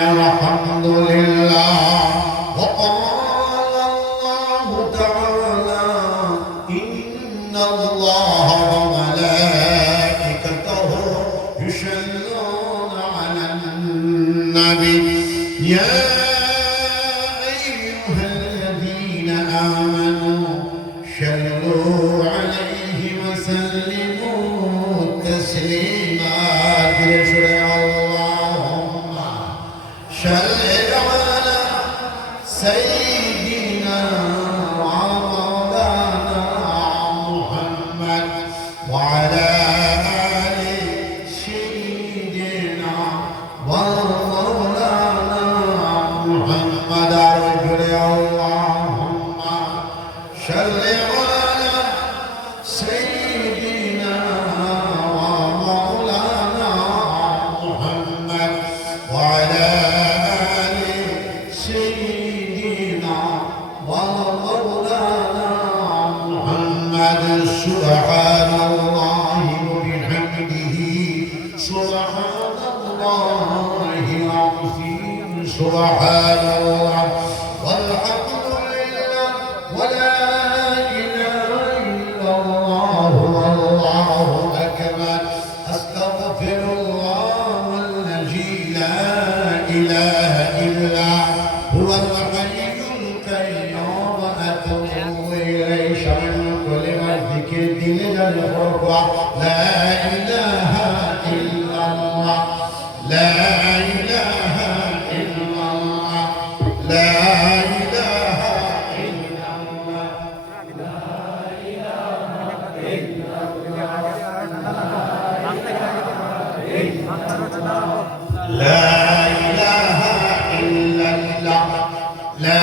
الحمد لله. وقال الله تعالى إن الله وملائكته يصلون على النبي يا أيها الذين آمنوا صلوا عليه وسلموا تسليما. اللهم صل على سيدنا ومولانا محمد وعلى آل سيدنا ومولانا محمد. اللهم صل على سيدنا ومولانا محمد وعلى آل سيدنا ومولانا محمد. سبحان الله وبحمده سبحان الله العظيم. سبحان الله والحمد لله ولا إله إلا الله والله أكبر. أستغفر الله الذي لا إله إلا هو الحي القيوم وأتوب إليه. شمل كلمة ذكر دين الغربة لا إله إلا الله لا إله إلا الله لا إله إلا الله لا